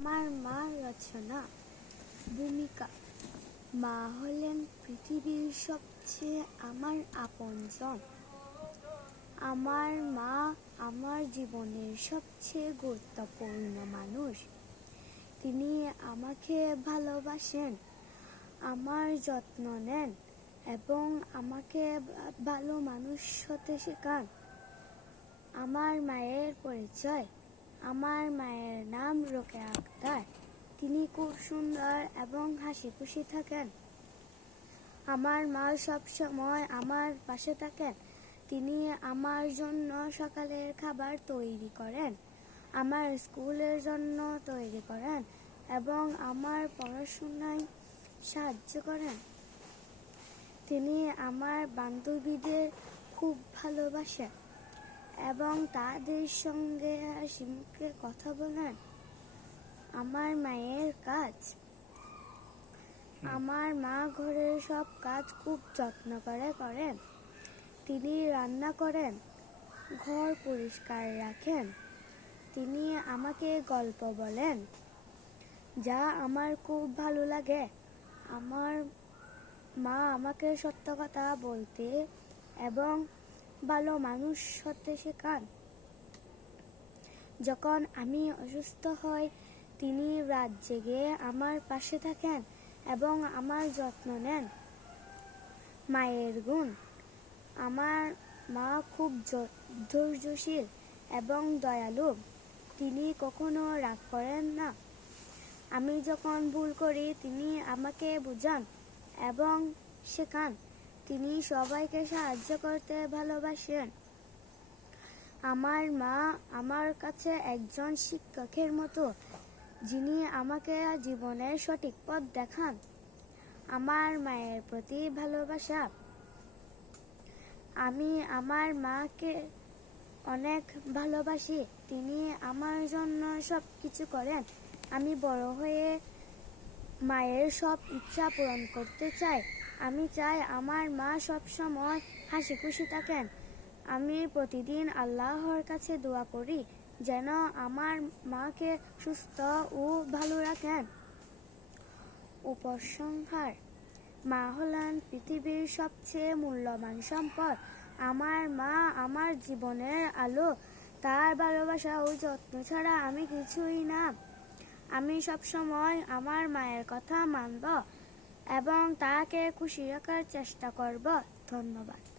আমার মা রচনা। ভূমিকা। মা হলেন পৃথিবীর সবচেয়ে আমার আপনজন। আমার মা আমার জীবনের সবচেয়ে গুরুত্বপূর্ণ মানুষ। তিনি আমাকে ভালোবাসেন, আমার যত্ন নেন এবং আমাকে ভালো মানুষ হতে শেখান। আমার মায়ের পরিচয়। আমার মায়ের নাম রোকেয়া আক্তার। তিনি খুব সুন্দর এবং হাসি খুশি থাকেন। আমার মা সব সময় আমার পাশে থাকেন। তিনি আমার জন্য সকালের খাবার তৈরি করেন, আমার স্কুলের জন্য তৈরি করেন এবং আমার পড়াশোনায় সাহায্য করেন। তিনি আমার বান্ধবীদের খুব ভালোবাসেন এবং তাদের সঙ্গে হাসি মুখে কথা বলেন। আমার মায়ের কাজ। আমার মা ঘরের সব কাজ খুব যত্ন করে করেন। তিনি রান্না করেন, ঘর পরিষ্কার রাখেন। তিনি আমাকে গল্প বলেন, যা আমার খুব ভালো লাগে। আমার মা আমাকে সত্য কথা বলতে এবং ভালো মানুষ হতে শেখান। যখন আমি অসুস্থ হই, তিনি রাত জেগে আমার পাশে থাকেন এবং আমার যত্ন নেন। মায়ের গুণ। আমার মা খুব ধৈর্যশীল এবং দয়ালু। তিনি কখনো রাগ করেন না। আমি যখন ভুল করি, তিনি আমাকে বোঝান এবং শেখান। তিনি সবাইকে সাহায্য করতে ভালোবাসেন। আমার মা আমার কাছে একজন শিক্ষকের মতো, যিনি আমাকে জীবনের সঠিক পথ দেখান। আমার মায়ের প্রতি ভালোবাসা। আমি আমার মাকে অনেক ভালোবাসি। তিনি আমার জন্য সব কিছু করেন। আমি বড় হয়ে মায়ের সব ইচ্ছা পূরণ করতে চাই। আমি চাই আমার মা সব সময় হাসি খুশি থাকেন। আমি প্রতিদিন আল্লাহর কাছে দোয়া করি যেন আমার মাকে সুস্থ ও ভালো রাখেন। উপসংহার। মা হলেন পৃথিবীর সবচেয়ে মূল্যবান সম্পদ। আমার মা আমার জীবনের আলো। তার ভালোবাসা ও যত্ন ছাড়া আমি কিছুই না। আমি সবসময় আমার মায়ের কথা মানব এবং তাকে খুশি রাখার চেষ্টা করব। ধন্যবাদ।